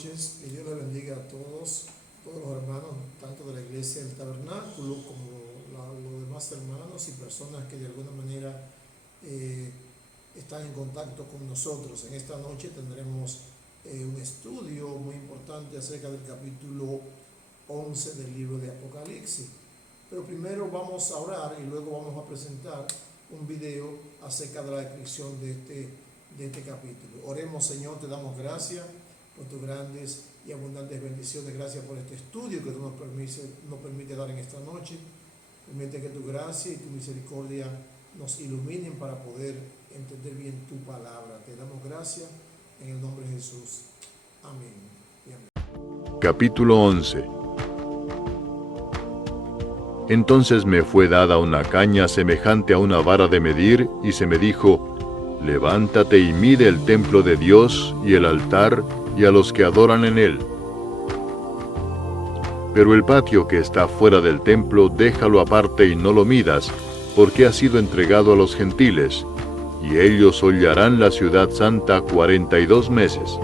noches, que Dios les bendiga a todos los hermanos, tanto de la iglesia del tabernáculo como los demás hermanos y personas que de alguna manera están en contacto con nosotros. En esta noche tendremos un estudio muy importante acerca del capítulo 11 del libro de Apocalipsis. Pero primero vamos a orar y luego vamos a presentar un video acerca de la descripción de este capítulo. Oremos. Señor, te damos gracias por tus grandes y abundantes bendiciones. Gracias por este estudio que tú nos permite dar en esta noche. Permite que tu gracia y tu misericordia nos iluminen para poder entender bien tu palabra. Te damos gracias en el nombre de Jesús. Amén. Y amén. Capítulo 11. Entonces me fue dada una caña semejante a una vara de medir, y se me dijo: levántate y mide el templo de Dios y el altar y a los que adoran en él. Pero el patio que está fuera del templo déjalo aparte y no lo midas, porque ha sido entregado a los gentiles, y ellos hollarán la ciudad santa 42 meses.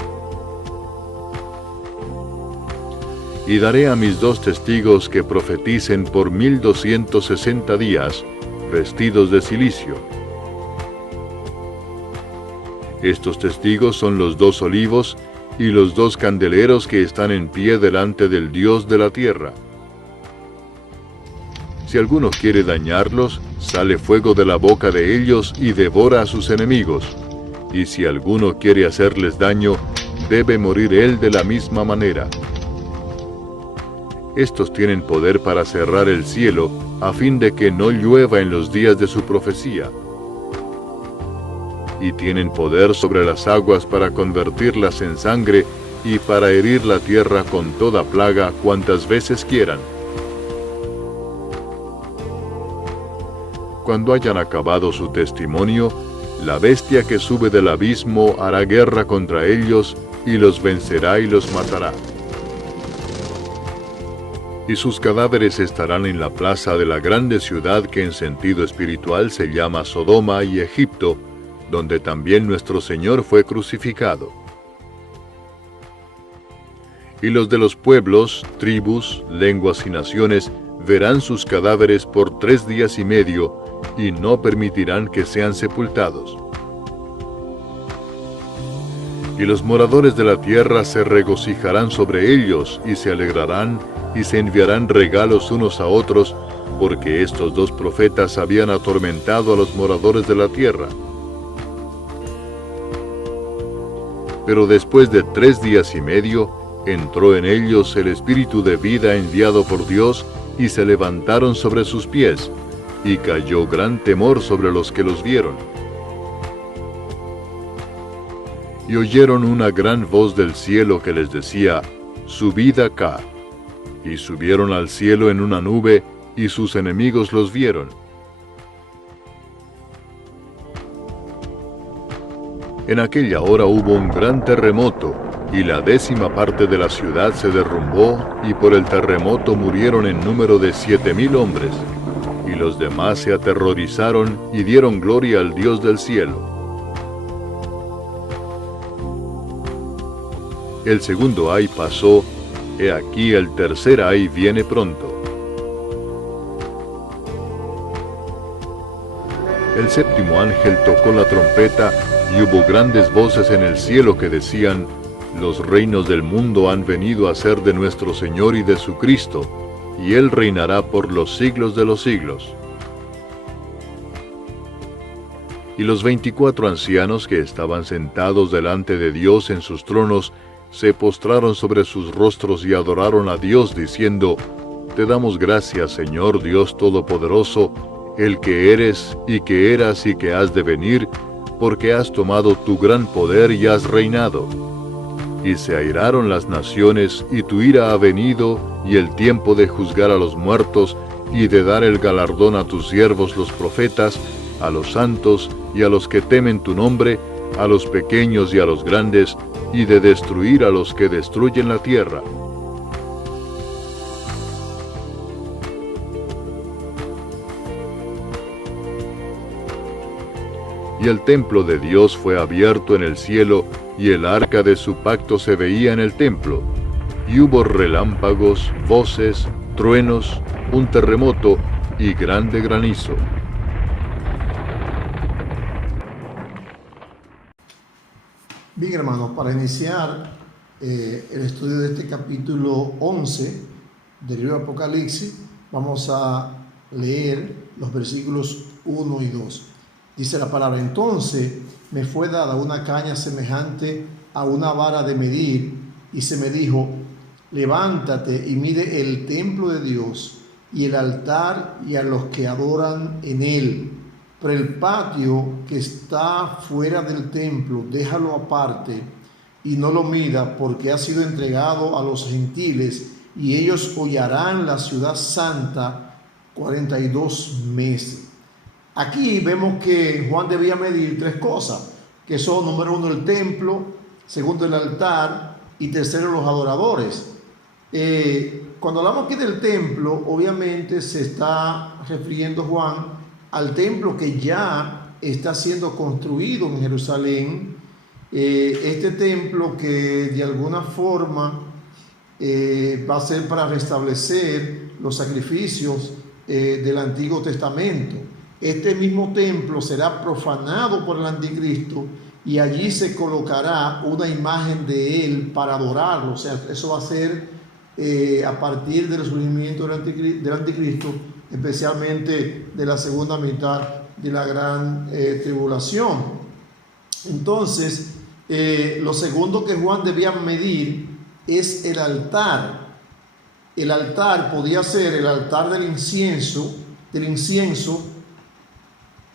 Y daré a mis 2 testigos que profeticen por 1260 días, vestidos de cilicio. Estos testigos son los 2 olivos y los 2 candeleros que están en pie delante del Dios de la tierra. Si alguno quiere dañarlos, sale fuego de la boca de ellos y devora a sus enemigos. Y si alguno quiere hacerles daño, debe morir él de la misma manera. Estos tienen poder para cerrar el cielo, a fin de que no llueva en los días de su profecía. Y tienen poder sobre las aguas para convertirlas en sangre, y para herir la tierra con toda plaga cuantas veces quieran. Cuando hayan acabado su testimonio, la bestia que sube del abismo hará guerra contra ellos, y los vencerá y los matará. Y sus cadáveres estarán en la plaza de la grande ciudad que en sentido espiritual se llama Sodoma y Egipto, donde también nuestro Señor fue crucificado. Y los de los pueblos, tribus, lenguas y naciones verán sus cadáveres por 3 días y medio, y no permitirán que sean sepultados. Y los moradores de la tierra se regocijarán sobre ellos, y se alegrarán, y se enviarán regalos unos a otros, porque estos 2 profetas habían atormentado a los moradores de la tierra. Pero después de 3 días y medio, entró en ellos el espíritu de vida enviado por Dios, y se levantaron sobre sus pies, y cayó gran temor sobre los que los vieron. Y oyeron una gran voz del cielo que les decía: subid acá. Y subieron al cielo en una nube, y sus enemigos los vieron. En aquella hora hubo un gran terremoto, y la 10ª parte de la ciudad se derrumbó, y por el terremoto murieron en número de 7000 hombres, y los demás se aterrorizaron y dieron gloria al Dios del cielo. El segundo ay pasó, he aquí el tercer ay viene pronto. El 7º ángel tocó la trompeta, y hubo grandes voces en el cielo que decían: los reinos del mundo han venido a ser de nuestro Señor y de su Cristo, y Él reinará por los siglos de los siglos. Y los 24 ancianos que estaban sentados delante de Dios en sus tronos, se postraron sobre sus rostros y adoraron a Dios, diciendo: te damos gracias, Señor Dios Todopoderoso, el que eres, y que eras, y que has de venir, porque has tomado tu gran poder y has reinado. Y se airaron las naciones, y tu ira ha venido, y el tiempo de juzgar a los muertos, y de dar el galardón a tus siervos los profetas, a los santos, y a los que temen tu nombre, a los pequeños y a los grandes, y de destruir a los que destruyen la tierra. Y el templo de Dios fue abierto en el cielo, y el arca de su pacto se veía en el templo, y hubo relámpagos, voces, truenos, un terremoto y grande granizo. Bien, hermanos, para iniciar el estudio de este capítulo 11 del libro de Apocalipsis, vamos a leer los versículos 1 y 2. Dice la palabra: entonces me fue dada una caña semejante a una vara de medir, y se me dijo: levántate y mide el templo de Dios y el altar y a los que adoran en él. Pero el patio que está fuera del templo, déjalo aparte y no lo mida, porque ha sido entregado a los gentiles, y ellos hollarán la ciudad santa 42 meses. Aquí vemos que Juan debía medir tres cosas, que son: número uno, el templo; segundo, el altar; y tercero, los adoradores. Cuando hablamos aquí del templo, obviamente se está refiriendo Juan al templo que ya está siendo construido en Jerusalén. Este templo que de alguna forma va a ser para restablecer los sacrificios del Antiguo Testamento. Este mismo templo será profanado por el anticristo, y allí se colocará una imagen de él para adorarlo. O sea, eso va a ser a partir del surgimiento del anticristo, especialmente de la segunda mitad de la gran tribulación. Entonces, lo segundo que Juan debía medir es el altar. El altar podía ser el altar del incienso,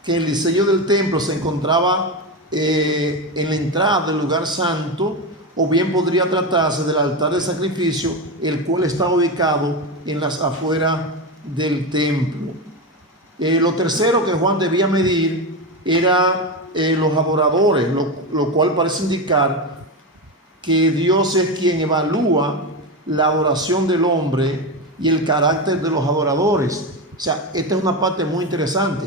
que el diseño del templo se encontraba en la entrada del lugar santo, o bien podría tratarse del altar de sacrificio, el cual estaba ubicado en las afueras del templo. Lo tercero que Juan debía medir era los adoradores, lo cual parece indicar que Dios es quien evalúa la adoración del hombre y el carácter de los adoradores. O sea, esta es una parte muy interesante.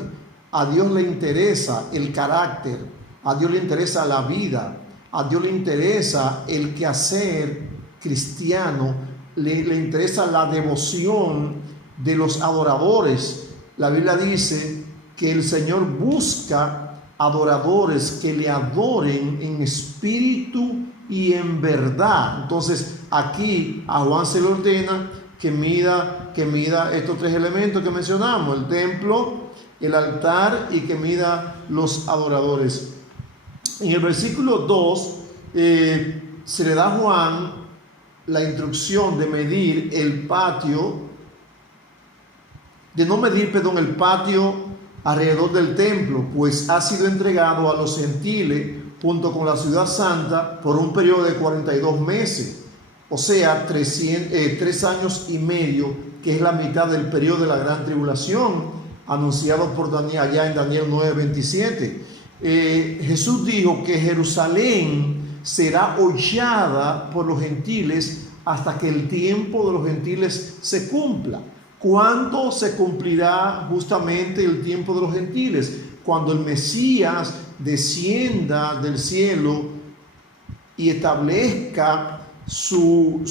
A Dios le interesa el carácter, a Dios le interesa la vida, a Dios le interesa el quehacer cristiano, le interesa la devoción de los adoradores. La Biblia dice que el Señor busca adoradores que le adoren en espíritu y en verdad. Entonces aquí a Juan se le ordena que mida estos tres elementos que mencionamos: el templo, el altar, y que mida los adoradores. En el versículo 2 se le da a Juan la instrucción de medir el patio, el patio alrededor del templo, pues ha sido entregado a los gentiles junto con la ciudad santa por un periodo de 42 meses, o sea, 3 años y medio, que es la mitad del periodo de la gran tribulación, anunciado por Daniel allá en Daniel 9:27. Jesús dijo que Jerusalén será hollada por los gentiles hasta que el tiempo de los gentiles se cumpla. ¿Cuándo se cumplirá justamente el tiempo de los gentiles? Cuando el Mesías descienda del cielo y establezca su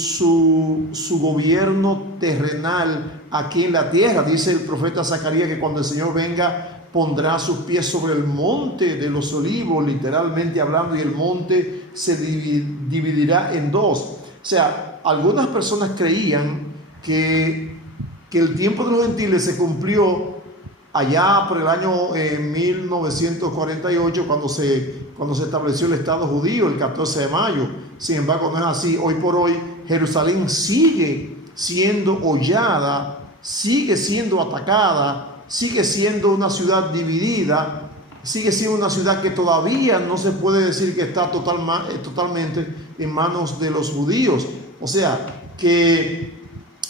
gobierno terrenal aquí en la tierra. Dice el profeta Zacarías que cuando el Señor venga, pondrá sus pies sobre el monte de los olivos, literalmente hablando, y el monte se dividirá en dos. O sea, algunas personas creían que el tiempo de los gentiles se cumplió allá por el año 1948, cuando se estableció el Estado judío, el 14 de mayo. Sin embargo, no es así. Hoy por hoy, Jerusalén sigue siendo hollada, sigue siendo atacada, sigue siendo una ciudad dividida, sigue siendo una ciudad que todavía no se puede decir que está totalmente en manos de los judíos. O sea, que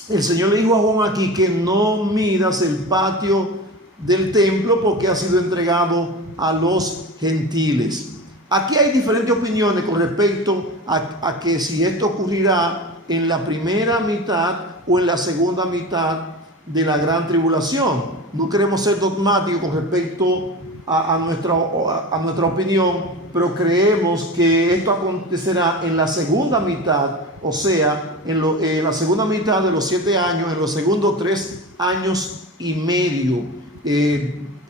el Señor le dijo a Juan aquí que no midas el patio del templo porque ha sido entregado a los gentiles. Aquí hay diferentes opiniones con respecto a que si esto ocurrirá en la primera mitad o en la segunda mitad de la gran tribulación. No queremos ser dogmáticos con respecto a nuestra opinión, pero creemos que esto acontecerá en la segunda mitad, o sea, en la segunda mitad de los 7 años, en los segundos 3 años y medio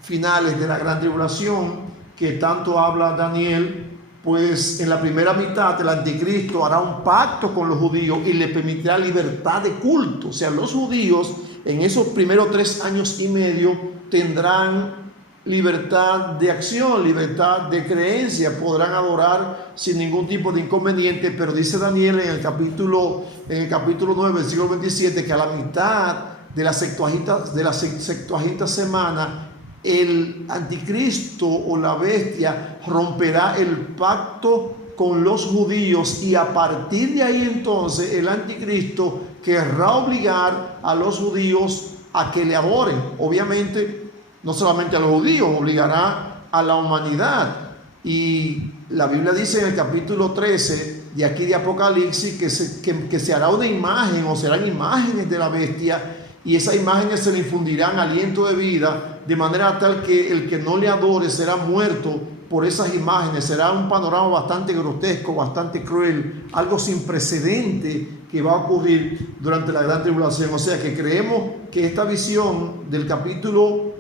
finales de la gran tribulación, que tanto habla Daniel. Pues en la primera mitad el anticristo hará un pacto con los judíos y le permitirá libertad de culto. O sea, los judíos en esos primeros 3 años y medio tendrán libertad de acción, libertad de creencia, podrán adorar sin ningún tipo de inconveniente. Pero dice Daniel en el capítulo 9, versículo 27, que a la mitad de la 70ª semana el anticristo o la bestia romperá el pacto con los judíos, y a partir de ahí entonces el anticristo querrá obligar a los judíos a que le adoren. Obviamente no solamente a los judíos, obligará a la humanidad. Y la Biblia dice en el capítulo 13 de aquí de Apocalipsis que se hará una imagen, o serán imágenes de la bestia, y esas imágenes se le infundirán aliento de vida, de manera tal que el que no le adore será muerto por esas imágenes. Será un panorama bastante grotesco, bastante cruel, algo sin precedente que va a ocurrir durante la gran tribulación. O sea que creemos que esta visión del capítulo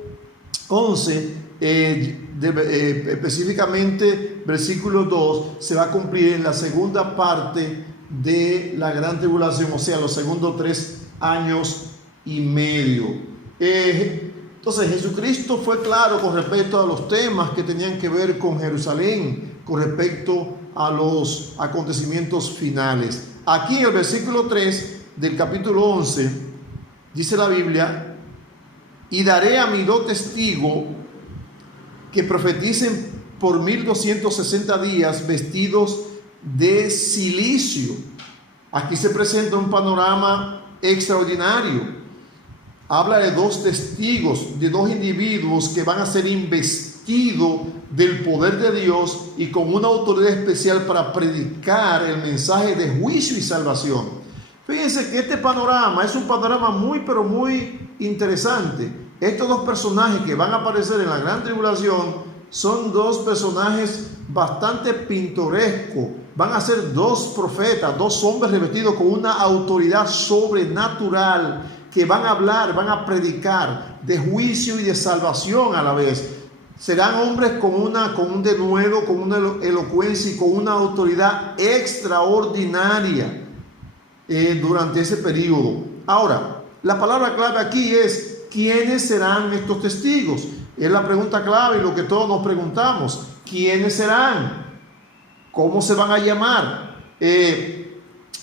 11, específicamente versículo 2, se va a cumplir en la segunda parte de la gran tribulación, o sea, los segundos 3 años y medio. Entonces Jesucristo fue claro con respecto a los temas que tenían que ver con Jerusalén, con respecto a los acontecimientos finales. Aquí en el versículo 3 del capítulo 11 dice la Biblia: y daré a mis 2 testigos que profeticen por 1260 días vestidos de cilicio. Aquí se presenta un panorama extraordinario. Habla de 2 testigos, de 2 individuos que van a ser investidos del poder de Dios y con una autoridad especial para predicar el mensaje de juicio y salvación. Fíjense que este panorama es un panorama muy, pero muy interesante. Estos 2 personajes que van a aparecer en la gran tribulación son 2 personajes bastante pintorescos. Van a ser 2 profetas, 2 hombres revestidos con una autoridad sobrenatural, que van a hablar, van a predicar de juicio y de salvación a la vez. Serán hombres con un denuedo, con una elocuencia y con una autoridad extraordinaria durante ese periodo. Ahora, la palabra clave aquí es: ¿quiénes serán estos testigos? Es la pregunta clave y lo que todos nos preguntamos. ¿Quiénes serán? ¿Cómo se van a llamar?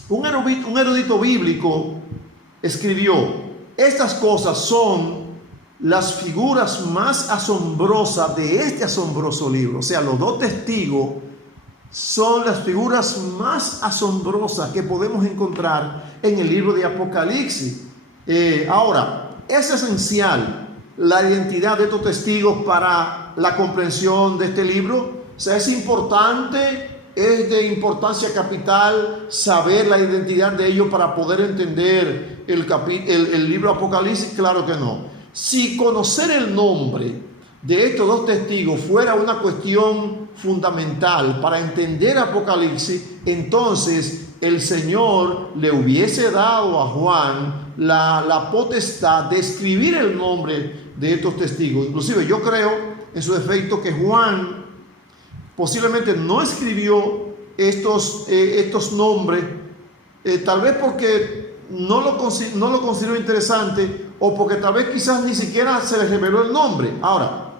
Un erudito bíblico escribió: estas cosas son las figuras más asombrosas de este asombroso libro. O sea, los 2 testigos son las figuras más asombrosas que podemos encontrar en el libro de Apocalipsis. Ahora, es esencial la identidad de estos testigos para la comprensión de este libro. O sea, es importante, es de importancia capital saber la identidad de ellos para poder entender el libro Apocalipsis. Claro que no. Si conocer el nombre de estos 2 testigos fuera una cuestión fundamental para entender Apocalipsis, entonces el Señor le hubiese dado a Juan la potestad de escribir el nombre de estos testigos. Inclusive yo creo en su defecto que Juan posiblemente no escribió estos nombres, tal vez porque no lo consideró interesante, o porque tal vez quizás ni siquiera se le reveló el nombre. Ahora,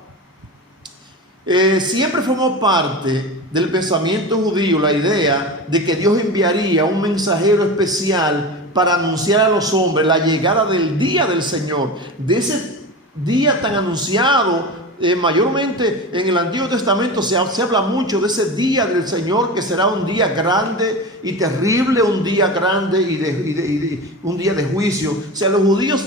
siempre formó parte del pensamiento judío la idea de que Dios enviaría un mensajero especial para anunciar a los hombres la llegada del día del Señor, de ese día tan anunciado. Mayormente en el Antiguo Testamento se habla mucho de ese día del Señor, que será un día grande y terrible, un día grande y un día de juicio. O sea, los judíos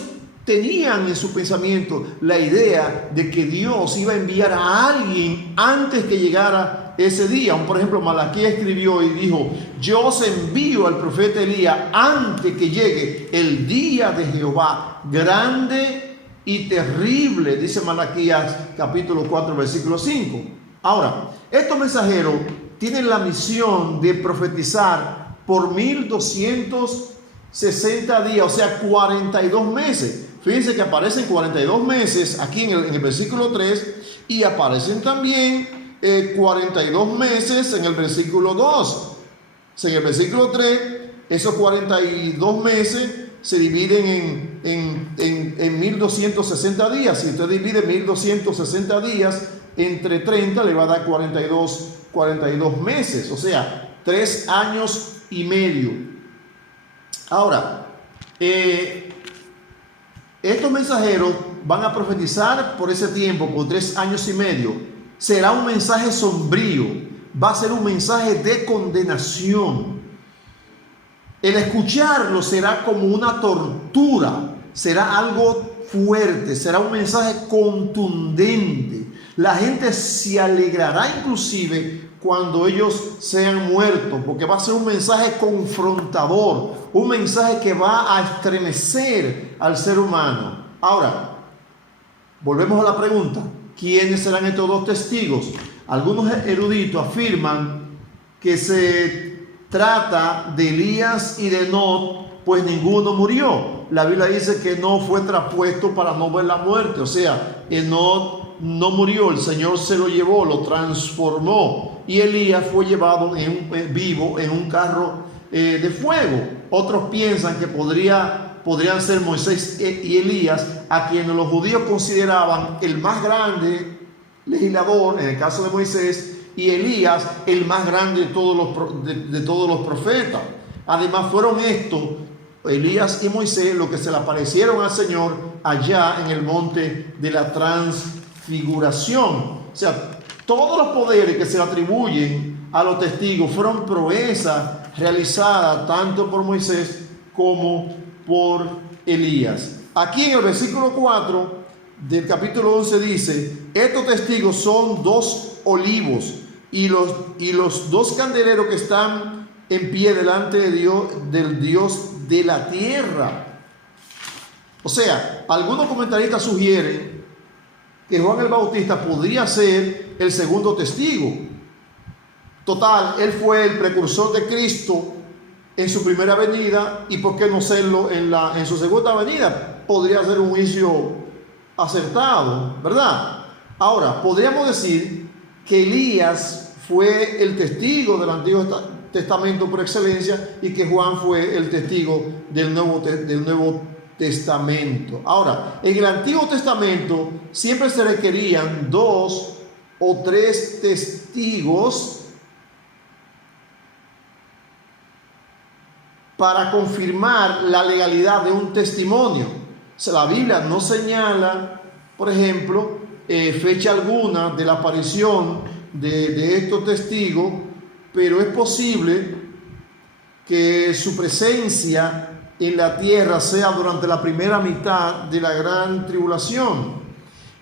tenían en su pensamiento la idea de que Dios iba a enviar a alguien antes que llegara ese día. Por ejemplo, Malaquías escribió y dijo: yo os envío al profeta Elías antes que llegue el día de Jehová, grande y terrible, dice Malaquías capítulo 4 versículo 5. Ahora, estos mensajeros tienen la misión de profetizar por 1260 días, o sea, 42 meses. Fíjense que aparecen 42 meses aquí en el versículo 3 y aparecen también 42 meses en el versículo 2. O sea, en el versículo 3, esos 42 meses se dividen en 1260 días. Si usted divide 1260 días entre 30, le va a dar 42 meses, o sea, 3 años y medio. Ahora, estos mensajeros van a profetizar por ese tiempo, por 3 años y medio. Será un mensaje sombrío, va a ser un mensaje de condenación. El escucharlo será como una tortura, será algo fuerte, será un mensaje contundente. La gente se alegrará inclusive cuando ellos sean muertos, porque va a ser un mensaje confrontador, un mensaje que va a estremecer al ser humano. Ahora, volvemos a la pregunta: ¿quiénes serán estos dos testigos? Algunos eruditos afirman que se trata de Elías y de Enoc, pues ninguno murió. La Biblia dice que no fue traspuesto para no ver la muerte, o sea, Enoc no murió, el Señor se lo llevó, lo transformó, y Elías fue llevado vivo en un carro de fuego. Otros piensan que podrían ser Moisés y Elías, a quienes los judíos consideraban el más grande legislador, en el caso de Moisés, y Elías el más grande de todos los profetas. Además, fueron estos, Elías y Moisés, los que se le aparecieron al Señor allá en el monte de la transfiguración. O sea, todos los poderes que se le atribuyen a los testigos fueron proezas realizadas tanto por Moisés como por Elías. Aquí en el versículo 4 del capítulo 11 dice: estos testigos son 2 olivos y los 2 candeleros que están en pie delante de Dios, del Dios de la tierra. O sea, algunos comentaristas sugieren que Juan el Bautista podría ser el segundo testigo. Total, él fue el precursor de Cristo en su primera venida, y por qué no serlo en su segunda venida. Podría ser un juicio acertado, ¿verdad? Ahora, podríamos decir que Elías fue el testigo del Antiguo Testamento por excelencia y que Juan fue el testigo del Nuevo Testamento. Ahora, en el Antiguo Testamento siempre se requerían 2 o 3 testigos para confirmar la legalidad de un testimonio. O sea, la Biblia no señala, por ejemplo, fecha alguna de la aparición de estos testigos, pero es posible que su presencia en la tierra sea durante la primera mitad de la gran tribulación.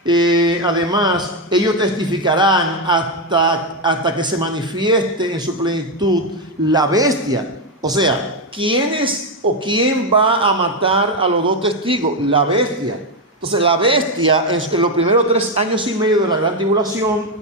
Además, ellos testificarán hasta que se manifieste en su plenitud la bestia. O sea, ¿quién va a matar a los 2 testigos? La bestia. Entonces, la bestia en los primeros 3 años y medio de la gran tribulación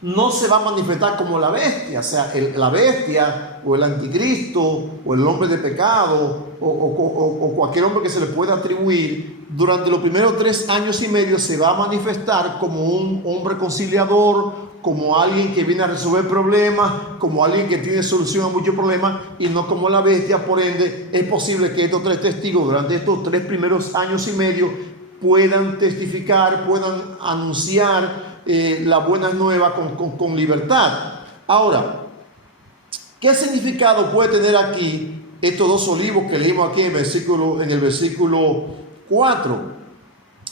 no se va a manifestar como la bestia. O sea, la bestia o el anticristo o el hombre de pecado o cualquier hombre que se le pueda atribuir, durante los primeros 3 años y medio se va a manifestar como un hombre conciliador, como alguien que viene a resolver problemas, como alguien que tiene solución a muchos problemas, y no como la bestia. Por ende, es posible que estos 3 testigos durante estos 3 primeros años y medio puedan testificar, puedan anunciar la buena nueva con libertad. Ahora, ¿qué significado puede tener aquí estos 2 olivos que leímos aquí en el versículo 4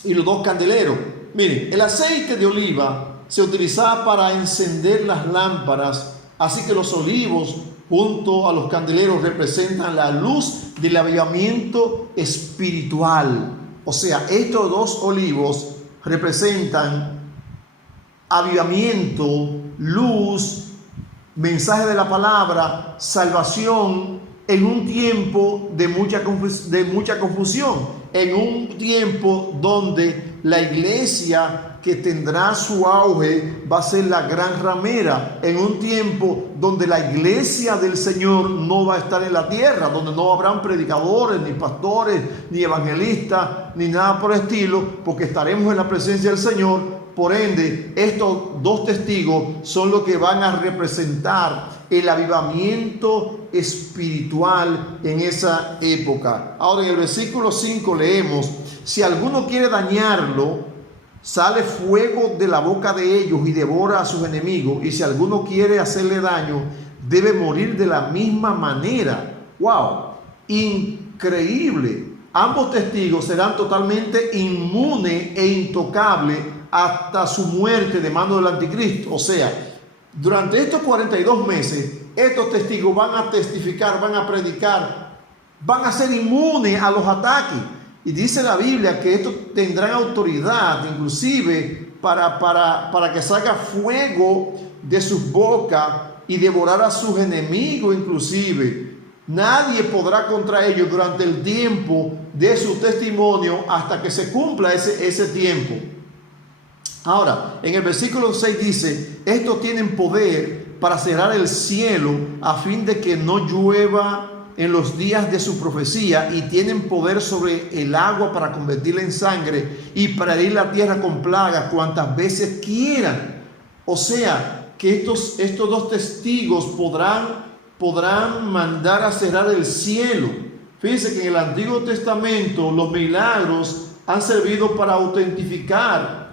y los 2 candeleros? Miren, el aceite de oliva se utilizaba para encender las lámparas, así que los olivos junto a los candeleros representan la luz del avivamiento espiritual. O sea, estos 2 olivos representan avivamiento, luz, mensaje de la palabra, salvación en un tiempo de mucha confusión. en un tiempo donde la iglesia que tendrá su auge va a ser la gran ramera, en un tiempo donde la iglesia del Señor no va a estar en la tierra, donde no habrán predicadores, ni pastores, ni evangelistas, ni nada por el estilo, porque estaremos en la presencia del Señor. Por ende, estos dos testigos son los que van a representar el avivamiento espiritual en esa época. Ahora, en el versículo 5 leemos: si alguno quiere dañarlo, sale fuego de la boca de ellos y devora a sus enemigos, y si alguno quiere hacerle daño, debe morir de la misma manera. ¡Wow! Increíble. Ambos testigos serán totalmente inmunes e intocables hasta su muerte de mano del anticristo. O sea, durante estos 42 meses, estos testigos van a testificar, van a predicar, van a ser inmunes a los ataques. Y dice la Biblia que estos tendrán autoridad, inclusive para que salga fuego de sus bocas y devorar a sus enemigos, inclusive. Nadie podrá contra ellos durante el tiempo de su testimonio hasta que se cumpla ese tiempo. Ahora, en el versículo 6 dice: estos tienen poder para cerrar el cielo a fin de que no llueva en los días de su profecía, y tienen poder sobre el agua para convertirla en sangre y para herir la tierra con plagas cuantas veces quieran. O sea, que estos dos testigos podrán mandar a cerrar el cielo. Fíjense que en el Antiguo Testamento los milagros han servido para autentificar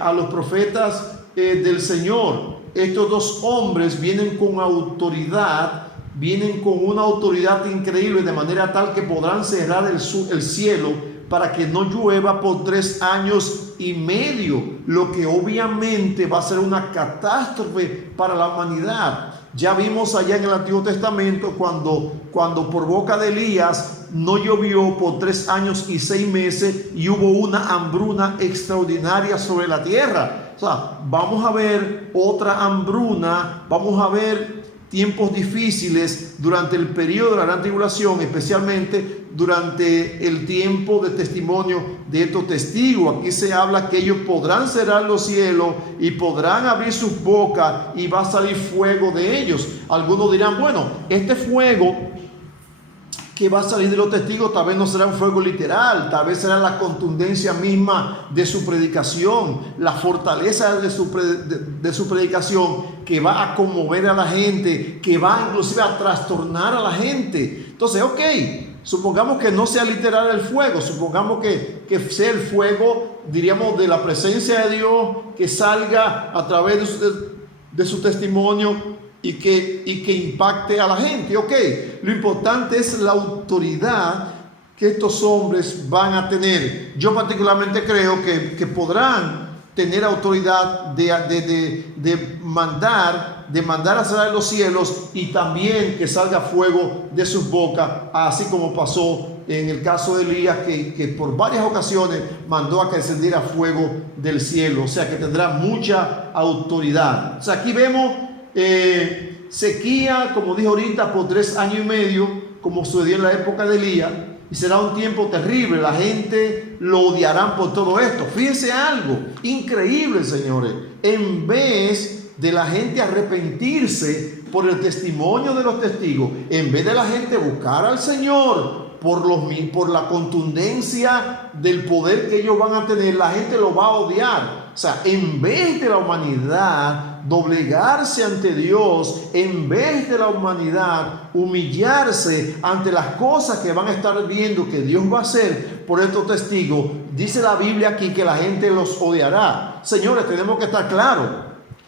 a los profetas del Señor. Estos dos hombres vienen con autoridad, vienen con una autoridad increíble, de manera tal que podrán cerrar el cielo para que no llueva por 3 años y medio, lo que obviamente va a ser una catástrofe para la humanidad. Ya vimos allá en el Antiguo Testamento cuando por boca de Elías no llovió por 3 años y 6 meses y hubo una hambruna extraordinaria sobre la tierra. O sea, vamos a ver otra hambruna, vamos a ver tiempos difíciles durante el periodo de la gran tribulación, especialmente durante el tiempo de testimonio de estos testigos. Aquí se habla que ellos podrán cerrar los cielos y podrán abrir sus bocas y va a salir fuego de ellos. Algunos dirán: bueno, este fuego que va a salir de los testigos tal vez no será un fuego literal, tal vez será la contundencia misma de su predicación, la fortaleza de su predicación, que va a conmover a la gente, que va inclusive a trastornar a la gente. Entonces, ok, supongamos que no sea literal el fuego, supongamos que sea el fuego, diríamos, de la presencia de Dios, que salga a través de su testimonio y que impacte a la gente. Ok, lo importante es la autoridad que estos hombres van a tener. Yo particularmente creo que podrán tener autoridad de mandar a cerrar los cielos, y también que salga fuego de sus bocas, así como pasó en el caso de Elías, que por varias ocasiones mandó a que descendiera fuego del cielo. O sea, que tendrá mucha autoridad. O sea, aquí vemos sequía, como dije ahorita, por 3 años y medio, como sucedió en la época de Elías, y será un tiempo terrible. La gente lo odiarán por todo esto. Fíjense algo increíble, señores: en vez de la gente arrepentirse por el testimonio de los testigos, en vez de la gente buscar al Señor por la contundencia del poder que ellos van a tener, la gente lo va a odiar. O sea, en vez de la humanidad doblegarse ante Dios, en vez de la humanidad humillarse ante las cosas que van a estar viendo que Dios va a hacer por estos testigos, dice la Biblia aquí que la gente los odiará. Señores, tenemos que estar claros: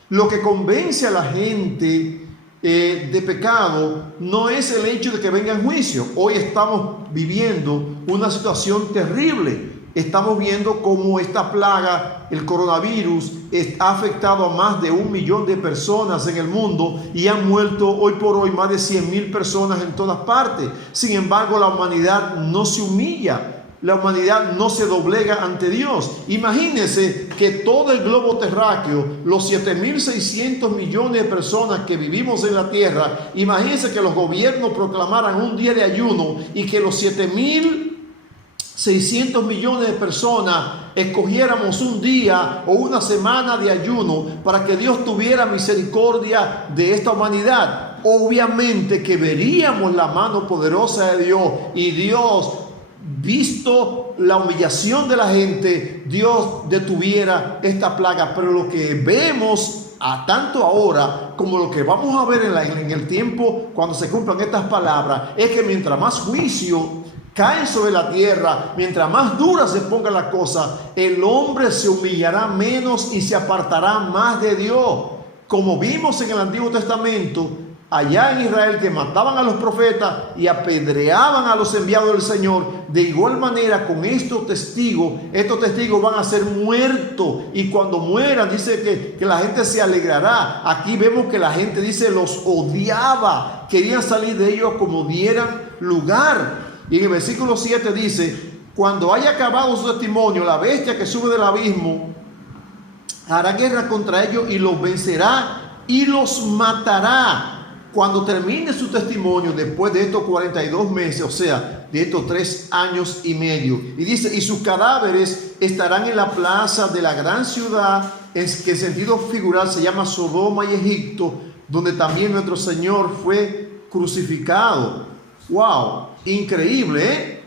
lo que convence a la gente de pecado no es el hecho de que venga en juicio. Hoy estamos viviendo una situación terrible. Estamos viendo cómo esta plaga, el coronavirus, ha afectado a más de 1 millón de personas en el mundo, y han muerto hoy por hoy más de 100,000 personas en todas partes. Sin embargo, la humanidad no se humilla, la humanidad no se doblega ante Dios. Imagínense que todo el globo terráqueo, los 7,600 millones de personas que vivimos en la tierra, imagínense que los gobiernos proclamaran un día de ayuno y que los 7,000 600 millones de personas escogiéramos un día o una semana de ayuno para que Dios tuviera misericordia de esta humanidad, obviamente que veríamos la mano poderosa de Dios, y Dios, visto la humillación de la gente, Dios detuviera esta plaga. Pero lo que vemos tanto ahora como lo que vamos a ver en el tiempo cuando se cumplan estas palabras, es que mientras más juicio caen sobre la tierra, mientras más dura se ponga la cosa, el hombre se humillará menos y se apartará más de Dios. Como vimos en el Antiguo Testamento, allá en Israel, que mataban a los profetas y apedreaban a los enviados del Señor, de igual manera con estos testigos van a ser muertos, y cuando mueran dice que la gente se alegrará. Aquí vemos que la gente, dice, los odiaba, querían salir de ellos como dieran lugar. Y en el versículo 7 dice: cuando haya acabado su testimonio, la bestia que sube del abismo hará guerra contra ellos y los vencerá y los matará. Cuando termine su testimonio, después de estos 42 meses, o sea, de estos 3 años y medio. Y dice: y sus cadáveres estarán en la plaza de la gran ciudad, que en sentido figural se llama Sodoma y Egipto, donde también nuestro Señor fue crucificado. ¡Wow! Increíble, ¿eh?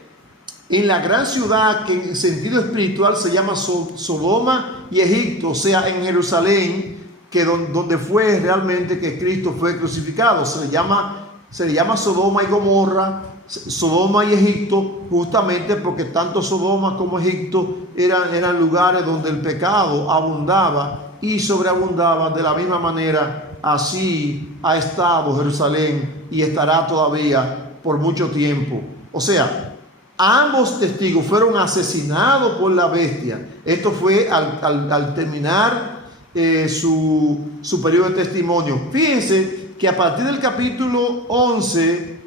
En la gran ciudad, que en sentido espiritual se llama Sodoma y Egipto, o sea, en Jerusalén, que donde fue realmente que Cristo fue crucificado. Se le llama Sodoma y Gomorra, Sodoma y Egipto, justamente porque tanto Sodoma como Egipto eran lugares donde el pecado abundaba y sobreabundaba. De la misma manera, así ha estado Jerusalén y estará todavía por mucho tiempo. O sea, ambos testigos fueron asesinados por la bestia. Esto fue al terminar su periodo de testimonio. Fíjense que a partir del capítulo 11,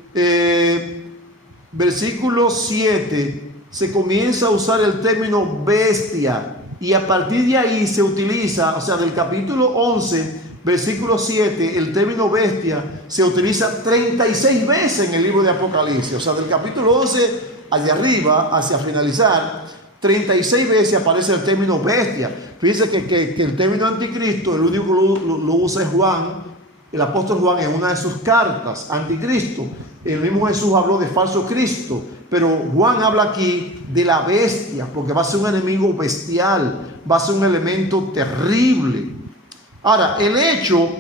versículo 7, se comienza a usar el término bestia, y a partir de ahí se utiliza, o sea, del capítulo 11, versículo 7, el término bestia se utiliza 36 veces en el libro de Apocalipsis. O sea, del capítulo 11 hacia arriba, hacia finalizar, 36 veces aparece el término bestia. Fíjense que el término anticristo, el único que lo usa es Juan, el apóstol Juan, en una de sus cartas, anticristo. El mismo Jesús habló de falso Cristo, pero Juan habla aquí de la bestia, porque va a ser un enemigo bestial, va a ser un elemento terrible. Ahora, el hecho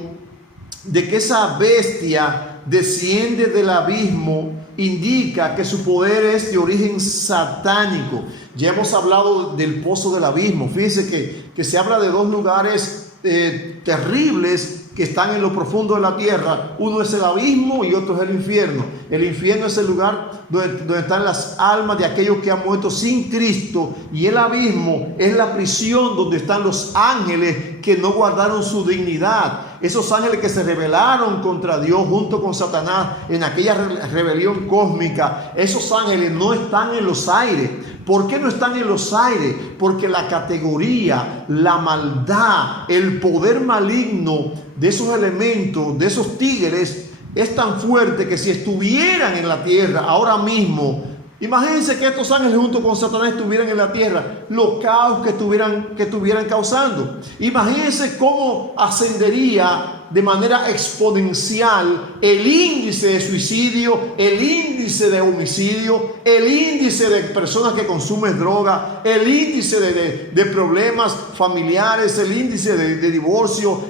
de que esa bestia desciende del abismo indica que su poder es de origen satánico. Ya hemos hablado del pozo del abismo. Fíjense que se habla de 2 lugares terribles que están en lo profundo de la tierra. Uno es el abismo y otro es el infierno. El infierno es el lugar donde están las almas de aquellos que han muerto sin Cristo, y el abismo es la prisión donde están los ángeles que no guardaron su dignidad. Esos ángeles que se rebelaron contra Dios junto con Satanás en aquella rebelión cósmica. Esos ángeles no están en los aires. ¿Por qué no están en los aires? Porque la categoría, la maldad, el poder maligno de esos elementos, de esos tigres, es tan fuerte que si estuvieran en la tierra ahora mismo, imagínense que estos ángeles junto con Satanás estuvieran en la tierra, los caos que estuvieran causando. Imagínense cómo ascendería de manera exponencial el índice de suicidio, el índice de homicidio, el índice de personas que consumen droga, el índice de problemas familiares, el índice de divorcio,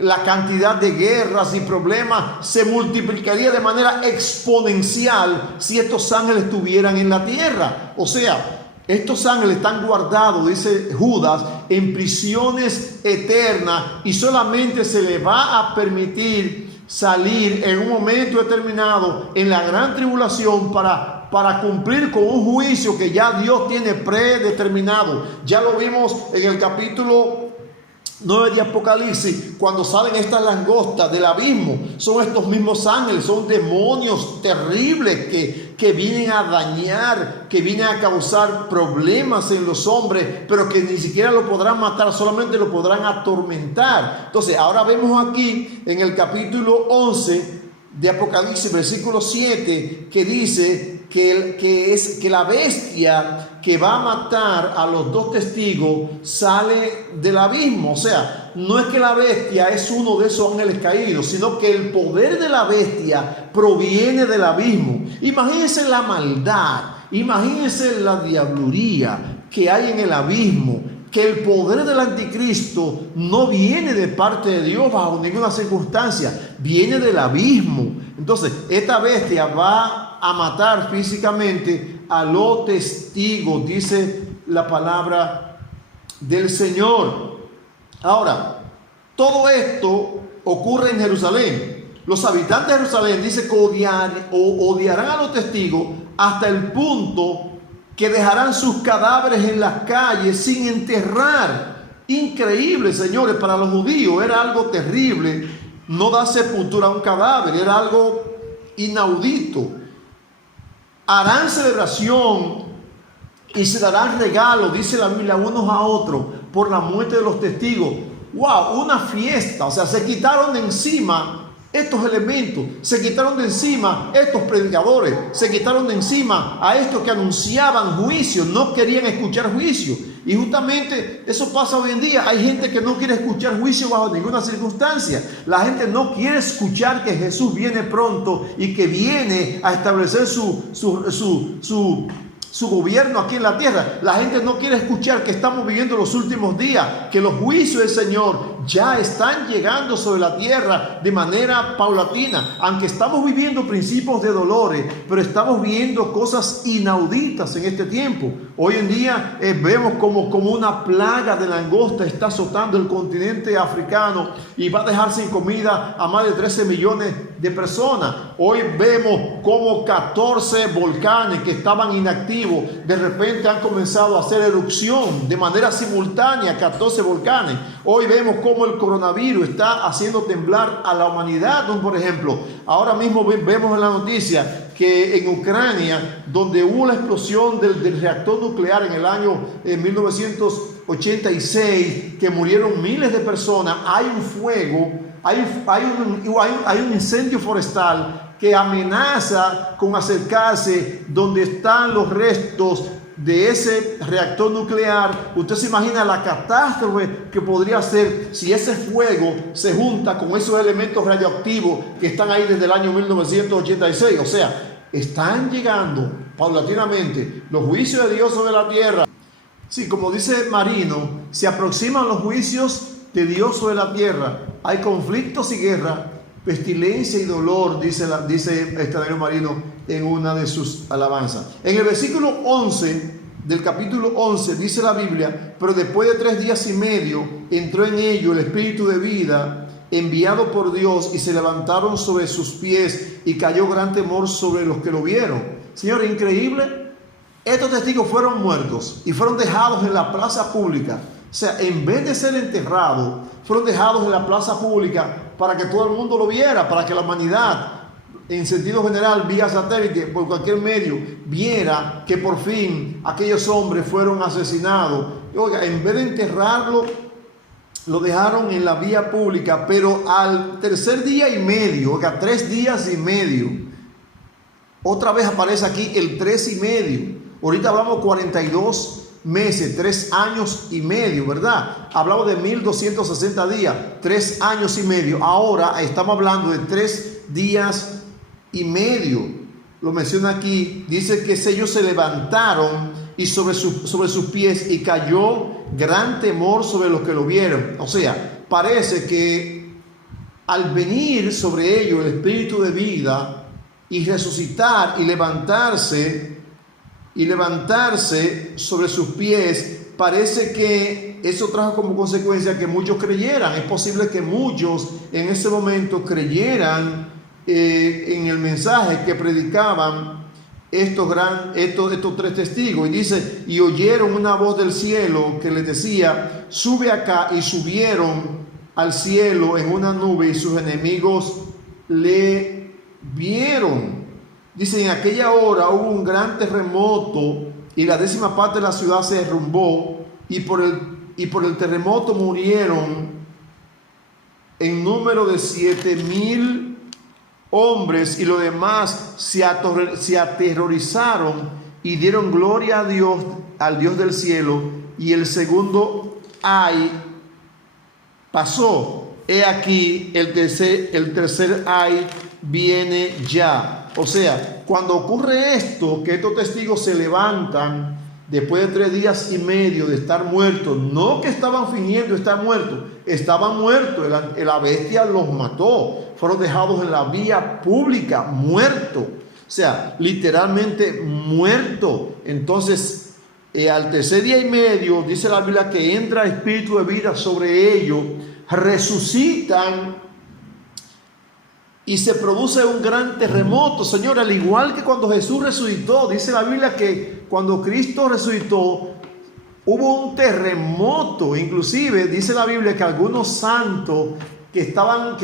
la cantidad de guerras y problemas se multiplicaría de manera exponencial si estos ángeles estuvieran en la tierra. O sea, estos ángeles están guardados, dice Judas, en prisiones eternas, y solamente se les va a permitir salir en un momento determinado en la gran tribulación para cumplir con un juicio que ya Dios tiene predeterminado. Ya lo vimos en el capítulo 9 de Apocalipsis, cuando salen estas langostas del abismo. Son estos mismos ángeles, son demonios terribles que vienen a dañar, que vienen a causar problemas en los hombres, pero que ni siquiera lo podrán matar, solamente lo podrán atormentar. Entonces, ahora vemos aquí en el capítulo 11 de Apocalipsis, versículo 7, que dice que la bestia que va a matar a los dos testigos sale del abismo. O sea, no es que la bestia es uno de esos ángeles caídos, sino que el poder de la bestia proviene del abismo. Imagínense la maldad, imagínense la diablería que hay en el abismo, que el poder del anticristo no viene de parte de Dios bajo ninguna circunstancia, viene del abismo. Entonces, esta bestia va a matar físicamente a los testigos, dice la palabra del Señor. Ahora, todo esto ocurre en Jerusalén. Los habitantes de Jerusalén dice que odiarán a los testigos hasta el punto que dejarán sus cadáveres en las calles sin enterrar. Increíble, señores, para los judíos era algo terrible no dar sepultura a un cadáver, era algo inaudito. Harán celebración y se darán regalos, dice la Biblia, unos a otros por la muerte de los testigos. ¡Wow! Una fiesta. O sea, se quitaron de encima estos elementos, se quitaron de encima estos predicadores, se quitaron de encima a estos que anunciaban juicio, no querían escuchar juicio. Y justamente eso pasa hoy en día. Hay gente que no quiere escuchar juicio bajo ninguna circunstancia. La gente no quiere escuchar que Jesús viene pronto y que viene a establecer su gobierno aquí en la tierra. La gente no quiere escuchar que estamos viviendo los últimos días, que los juicios del Señor ya están llegando sobre la tierra de manera paulatina. Aunque estamos viviendo principios de dolores, pero estamos viendo cosas inauditas en este tiempo. Hoy en día vemos como una plaga de langosta está azotando el continente africano y va a dejar sin comida a más de 13 millones de personas. Hoy vemos como 14 volcanes que estaban inactivos de repente han comenzado a hacer erupción de manera simultánea, 14 volcanes. Hoy vemos cómo el coronavirus está haciendo temblar a la humanidad. Por ejemplo, ahora mismo vemos en la noticia que en Ucrania, donde hubo la explosión del reactor nuclear en el año 1986, que murieron miles de personas, hay un fuego, hay un incendio forestal que amenaza con acercarse donde están los restos de ese reactor nuclear. Usted se imagina la catástrofe que podría ser si ese fuego se junta con esos elementos radioactivos que están ahí desde el año 1986. O sea, están llegando paulatinamente los juicios de Dios sobre la tierra. Sí, como dice Marino, se aproximan los juicios de Dios sobre la tierra. Hay conflictos y guerra, pestilencia y dolor, dice Daniel Marino en una de sus alabanzas. En el versículo 11 del capítulo 11 dice la Biblia: pero después de 3 días y medio entró en ellos el espíritu de vida enviado por Dios, y se levantaron sobre sus pies, y cayó gran temor sobre los que lo vieron. Señor, increíble. Estos testigos fueron muertos y fueron dejados en la plaza pública. O sea, en vez de ser enterrados, fueron dejados en la plaza pública para que todo el mundo lo viera, para que la humanidad, en sentido general, vía satélite, por cualquier medio, viera que por fin aquellos hombres fueron asesinados. Oiga, en vez de enterrarlo, lo dejaron en la vía pública, pero al tercer día y medio, oiga, 3 días y medio, otra vez aparece aquí el 3 y medio. Ahorita hablamos 42 meses, 3 años y medio, ¿verdad? Hablamos de 1260 días, 3 años y medio. Ahora estamos hablando de 3 días y medio. Lo menciona aquí, dice que ellos se levantaron y sobre sus pies, y cayó gran temor sobre los que lo vieron. O sea, parece que al venir sobre ellos el espíritu de vida y resucitar y levantarse sobre sus pies, parece que eso trajo como consecuencia que muchos creyeran. Es posible que muchos en ese momento creyeran en el mensaje que predicaban estos 3 testigos. Y dice: y oyeron una voz del cielo que les decía: sube acá. Y subieron al cielo en una nube, y sus enemigos le vieron. Dice: en aquella hora hubo un gran terremoto, y la 10ª parte de la ciudad se derrumbó, y por el terremoto murieron en número de 7,000 hombres y los demás se aterrorizaron y dieron gloria a Dios, al Dios del cielo. Y el segundo ay pasó. He aquí el tercer ay viene ya. O sea, cuando ocurre esto, que estos testigos se levantan después de 3 días y medio de estar muertos, no que estaban fingiendo estar muertos, estaban muertos, la bestia los mató, fueron dejados en la vía pública, muertos, o sea, literalmente muertos. Entonces, al tercer día y medio, dice la Biblia que entra espíritu de vida sobre ellos, resucitan y se produce un gran terremoto, Señor, al igual que cuando Jesús resucitó. Dice la Biblia que cuando Cristo resucitó hubo un terremoto. Inclusive dice la Biblia que algunos santos que estaban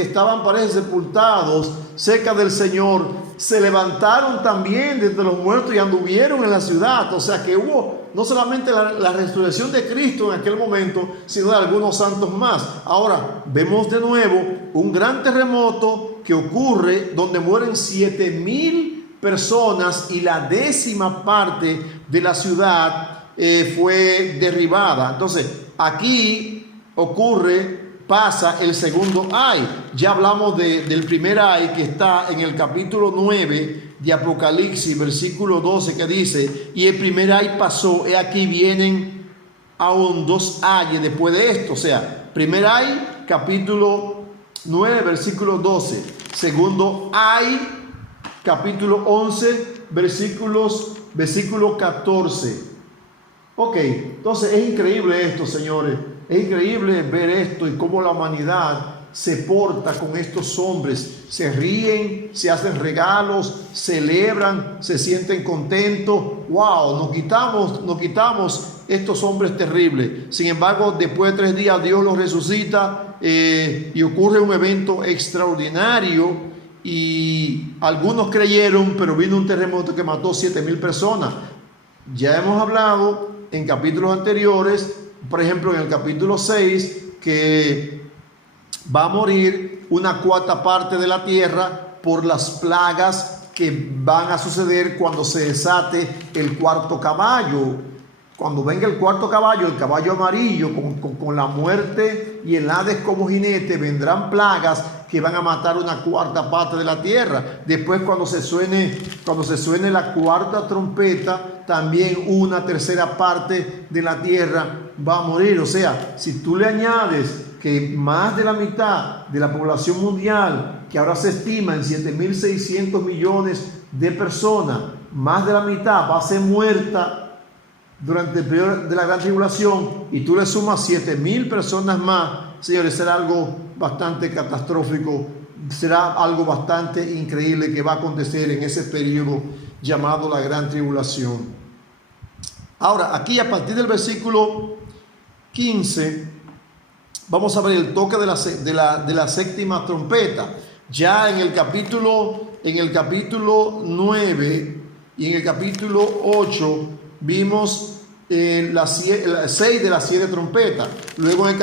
parece sepultados cerca del Señor se levantaron también de entre los muertos y anduvieron en la ciudad. O sea que hubo no solamente la resurrección de Cristo en aquel momento, sino de algunos santos más. Ahora vemos de nuevo un gran terremoto que ocurre donde mueren 7,000 personas y la 10ª parte de la ciudad fue derribada. Entonces aquí pasa el segundo ay. Ya hablamos del primer ay, que está en el capítulo 9 de Apocalipsis, versículo 12, que dice: y el primer ay pasó, he aquí vienen aún 2 ayes después de esto. O sea, primer ay, capítulo 9, versículo 12. Segundo ay, capítulo 11, versículo 14. Ok, entonces es increíble esto, señores. Es increíble ver esto y cómo la humanidad se porta con estos hombres. Se ríen, se hacen regalos, celebran, se sienten contentos. ¡Wow! Nos quitamos estos hombres terribles. Sin embargo, después de 3 días Dios los resucita y ocurre un evento extraordinario. Y algunos creyeron, pero vino un terremoto que mató 7,000 personas. Ya hemos hablado en capítulos anteriores, por ejemplo en el capítulo 6, que va a morir una 4ª parte de la tierra por las plagas que van a suceder cuando se desate el 4º caballo. Cuando venga el 4º caballo, el caballo amarillo, con la muerte y el Hades como jinete, vendrán plagas que van a matar una 4ª parte de la tierra. Después, cuando se suene la 4ª trompeta, también una 3ª parte de la tierra va a morir. O sea, si tú le añades que más de la mitad de la población mundial, que ahora se estima en 7,600 millones de personas, más de la mitad va a ser muerta durante el periodo de la gran tribulación, y tú le sumas 7,000 personas más, señores, será algo bastante catastrófico, será algo bastante increíble que va a acontecer en ese periodo llamado la gran tribulación. Ahora, aquí a partir del versículo 15, vamos a ver el toque de la 7ª trompeta. Ya en el capítulo 9 y en el capítulo 8 vimos la 6 de las 7 trompetas. Luego en el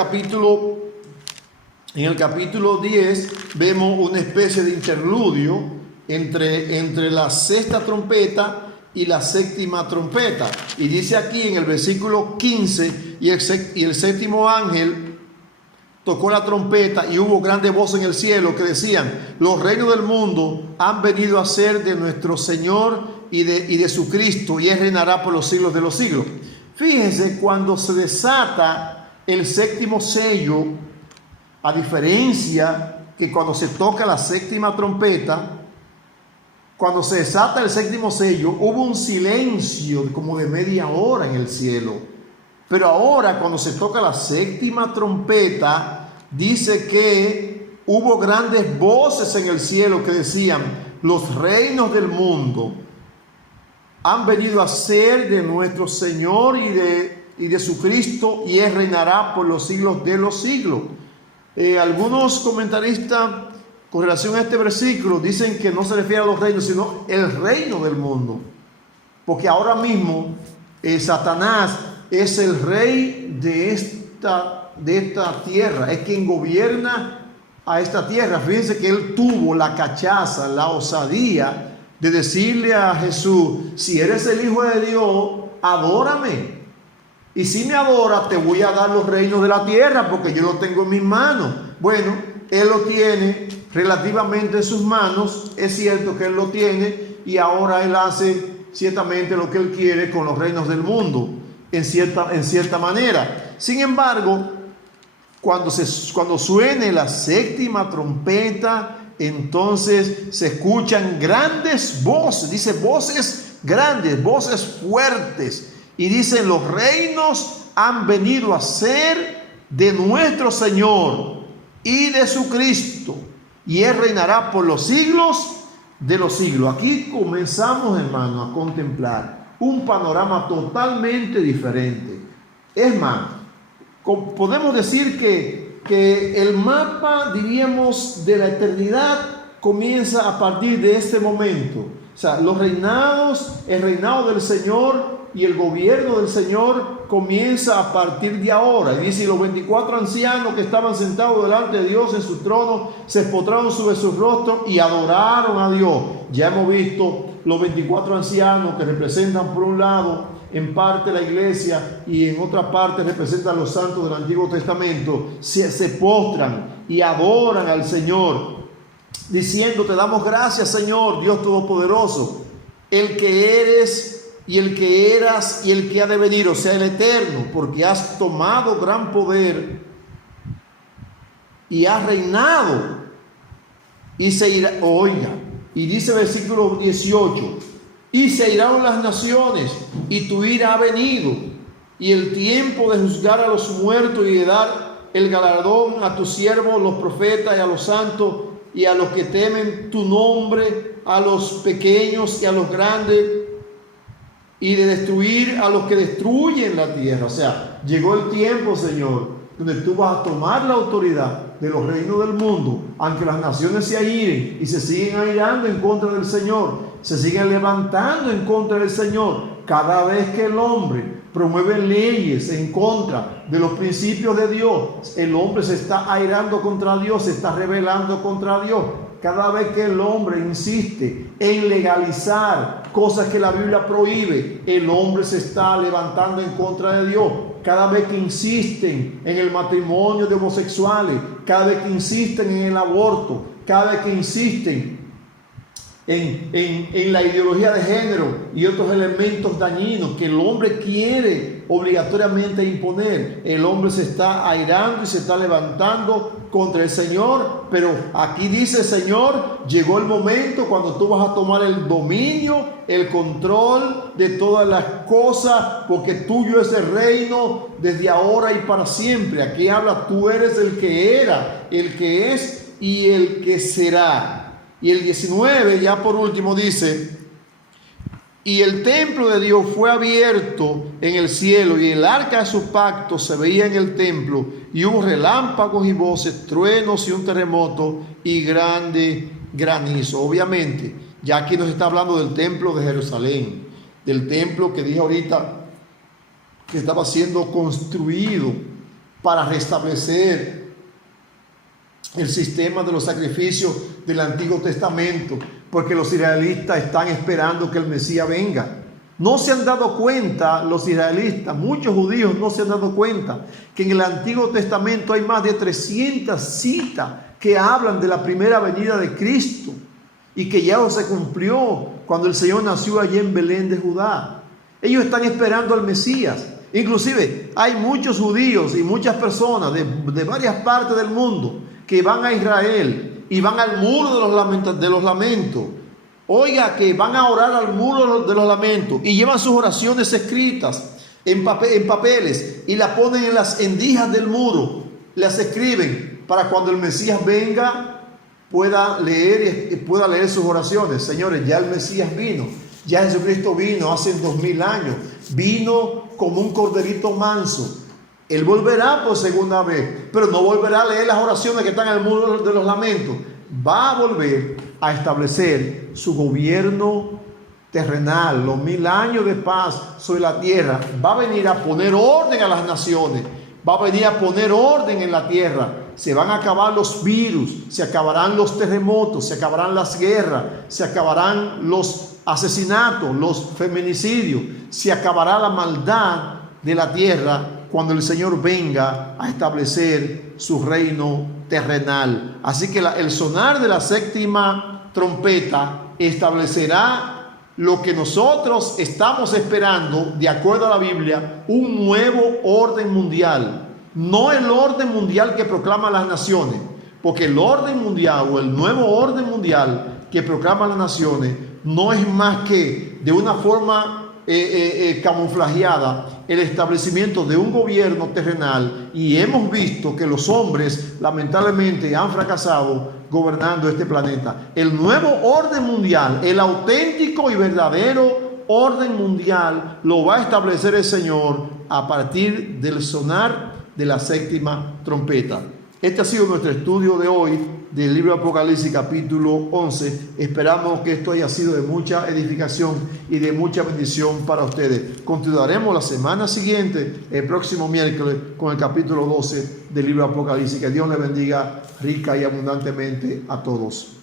capítulo 10 vemos una especie de interludio entre la 6ª trompeta y la 7ª trompeta. Y dice aquí en el versículo 15: y el 7º ángel tocó la trompeta, y hubo grande voz en el cielo que decían: los reinos del mundo han venido a ser de nuestro Señor y de su Cristo, y Él reinará por los siglos de los siglos. Fíjense, cuando se desata el 7º sello, a diferencia que cuando se toca la 7ª trompeta, cuando se desata el 7º sello, hubo un silencio como de media hora en el cielo. Pero ahora, cuando se toca la 7ª trompeta, dice que hubo grandes voces en el cielo que decían: los reinos del mundo han venido a ser de nuestro Señor y de su Cristo, y Él reinará por los siglos de los siglos. Algunos comentaristas con relación a este versículo dicen que no se refiere a los reinos, sino el reino del mundo, porque ahora mismo Satanás es el rey de esta tierra, es quien gobierna a esta tierra. Fíjense que él tuvo la cachaza, la osadía de decirle a Jesús: si eres el Hijo de Dios, adórame. Y si me adoras, te voy a dar los reinos de la tierra, porque yo lo tengo en mis manos. Bueno, él lo tiene relativamente en sus manos. Es cierto que él lo tiene, y ahora él hace ciertamente lo que él quiere con los reinos del mundo, en cierta manera. Sin embargo, cuando suene la séptima trompeta, entonces se escuchan grandes voces. Dice voces grandes, voces fuertes. Y dicen: los reinos han venido a ser de nuestro Señor y de su Cristo, y Él reinará por los siglos de los siglos. Aquí comenzamos, hermano, a contemplar un panorama totalmente diferente. Es más, podemos decir que el mapa, diríamos, de la eternidad comienza a partir de este momento. O sea, los reinados, el reinado del Señor y el gobierno del Señor comienza a partir de ahora. Y dice: los 24 ancianos que estaban sentados delante de Dios en su trono se postraron sobre sus rostros y adoraron a Dios. Ya hemos visto los 24 ancianos, que representan por un lado en parte la iglesia y en otra parte representan a los santos del Antiguo Testamento. Se postran y adoran al Señor, diciendo: te damos gracias, Señor Dios Todopoderoso, el que eres y el que eras y el que ha de venir, o sea, el eterno, porque has tomado gran poder y has reinado. Y se irá, oiga, y dice el versículo 18: y se irán las naciones, y tu ira ha venido, y el tiempo de juzgar a los muertos y de dar el galardón a tus siervos, los profetas, y a los santos, y a los que temen tu nombre, a los pequeños y a los grandes, y de destruir a los que destruyen la tierra. O sea, llegó el tiempo, Señor, donde tú vas a tomar la autoridad de los reinos del mundo, aunque las naciones se airen y se siguen airando en contra del Señor, se siguen levantando en contra del Señor. Cada vez que el hombre promueve leyes en contra de los principios de Dios, el hombre se está airando contra Dios, se está rebelando contra Dios. Cada vez que el hombre insiste en legalizar cosas que la Biblia prohíbe, el hombre se está levantando en contra de Dios. Cada vez que insisten en el matrimonio de homosexuales, cada vez que insisten en el aborto, cada vez que insisten en la ideología de género y otros elementos dañinos que el hombre quiere obligatoriamente imponer, el hombre se está airando y se está levantando contra el Señor. Pero aquí dice el Señor: llegó el momento cuando tú vas a tomar el dominio, el control de todas las cosas, porque tuyo es el reino desde ahora y para siempre. Aquí habla: tú eres el que era, el que es y el que será. Y el 19, ya por último, dice: y el templo de Dios fue abierto en el cielo, y el arca de su pacto se veía en el templo, y hubo relámpagos y voces, truenos y un terremoto y grande granizo. Obviamente, ya aquí nos está hablando del templo de Jerusalén, del templo que dije ahorita que estaba siendo construido para restablecer el sistema de los sacrificios del Antiguo Testamento, porque los israelitas están esperando que el Mesías venga. No se han dado cuenta los israelitas, muchos judíos no se han dado cuenta que en el Antiguo Testamento hay más de 300 citas que hablan de la primera venida de Cristo, y que ya se cumplió cuando el Señor nació allí en Belén de Judá. Ellos están esperando al Mesías. Inclusive hay muchos judíos y muchas personas de varias partes del mundo que van a Israel y van al muro de los lamentos. Oiga, que van a orar al muro de los lamentos y llevan sus oraciones escritas en papeles y las ponen en las endijas del muro, las escriben para cuando el Mesías venga pueda leer sus oraciones. Señores, ya el Mesías vino, ya Jesucristo vino hace 2000 años, vino como un corderito manso. Él volverá por segunda vez, pero no volverá a leer las oraciones que están en el muro de los lamentos. Va a volver a establecer su gobierno terrenal, los 1000 años de paz sobre la tierra. Va a venir a poner orden a las naciones, va a venir a poner orden en la tierra. se van a acabar los virus, se acabarán los terremotos, se acabarán las guerras, se acabarán los asesinatos, los feminicidios, se acabará la maldad de la tierra cuando el Señor venga a establecer su reino terrenal. Así que el sonar de la séptima trompeta establecerá lo que nosotros estamos esperando, de acuerdo a la Biblia, un nuevo orden mundial. No el orden mundial que proclaman las naciones, porque el orden mundial o el nuevo orden mundial que proclaman las naciones no es más que de una forma camuflajeada el establecimiento de un gobierno terrenal, y hemos visto que los hombres lamentablemente han fracasado gobernando este planeta. El nuevo orden mundial, el auténtico y verdadero orden mundial, lo va a establecer el Señor a partir del sonar de la séptima trompeta. Este ha sido nuestro estudio de hoy del libro de Apocalipsis capítulo 11. Esperamos que esto haya sido de mucha edificación y de mucha bendición para ustedes. Continuaremos la semana siguiente, el próximo miércoles, con el capítulo 12 del libro de Apocalipsis. Que Dios les bendiga rica y abundantemente a todos.